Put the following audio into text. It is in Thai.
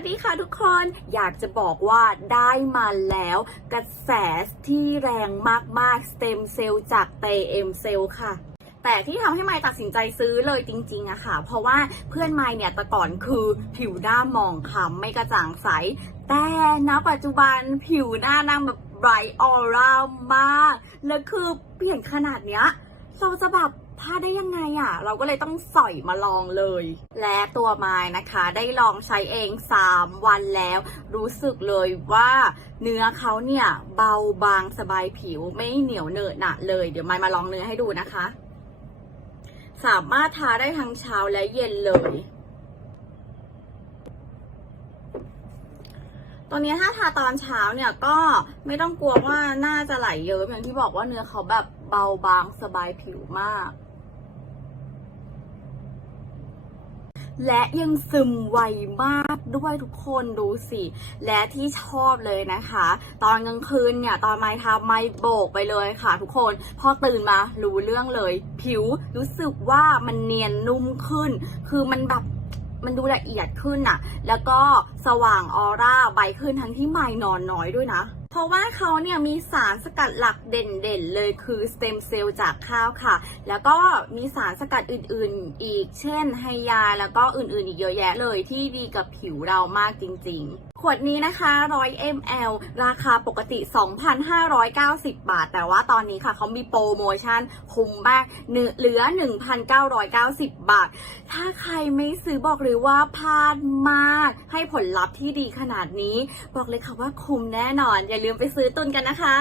วัสดีค่ะทุกคนอยากจะบอกว่าได้มาแล้ว กระแสที่แรงมากๆสเต็มเซลล์จากเตเอ็มเซลล์ค่ะแต่ที่ทำให้ไมค์ตัดสินใจซื้อเลยจริงๆอะค่ะ เพราะว่าเพื่อนไมค์เนี่ยแต่ก่อนคือผิวหน้าหมองคล้ำไม่กระจ่างใส แต่ณปัจจุบันผิวหน้านางแบบไบรท์ออร่ามาก แล้วคือเปลี่ยนขนาดเนี้ยเราจะแบบ พลาดได้ยังไงอะ่ะ เราก็เลยต้องสอยมาลองเลย และตัวไม้นะคะ ได้ลองใช้เอง 3 วันแล้ว รู้สึกเลยว่าเนื้อเขาเนี่ยเบาบางสบายผิวไม่เหนียวเนอะหนะเลย เดี๋ยวไม้มาลองเนื้อให้ดูนะคะ สามารถทาได้ทั้งเช้าและเย็นเลยตัวนี้ถ้าทาตอนเช้าเนี่ยก็ไม่ต้องกลัวว่าหน้าจะไหลเยอะอย่างที่บอกว่าเนื้อเขาแบบเบาบางสบายผิวมาก และยังซึมไวมากด้วยทุกคนดูสิ และที่ชอบเลยนะคะ ตอนกลางคืนเนี่ย ตอนไม้ทาไม้โบกไปเลยค่ะทุกคน พอตื่นมารู้เรื่องเลย ผิวรู้สึกว่ามันเนียนนุ่มขึ้น คือมันแบบมันดูละเอียดขึ้นน่ะแล้วก็สว่างออร่าใบขึ้นทั้งที่ไม่นอนน้อยด้วยนะ ราะว่าเขาเนี่ยมีสารสกัดหลักเด่นๆ เลยคือสเต็มเซลล์จากข้าวค่ะ แล้วก็มีสารสกัดอื่นๆ อีก เช่นไฮยา แล้วก็อื่นๆ อีกเยอะแยะเลยที่ดีกับผิวเรามากจริง ๆขวดนี้นะคะ 100 ml ราคาปกติ 2,590 บาท แต่ว่าตอนนี้ค่ะ เขามีโปรโมชั่นคุ้มมากเหลือ 1,990 บาท ถ้าใครไม่ซื้อบอกเลยว่าพลาดมาก ให้ผลลัพธ์ที่ดีขนาดนี้ บอกเลยค่ะว่าคุ้มแน่นอน อย่าลืมไปซื้อตุนกันนะคะ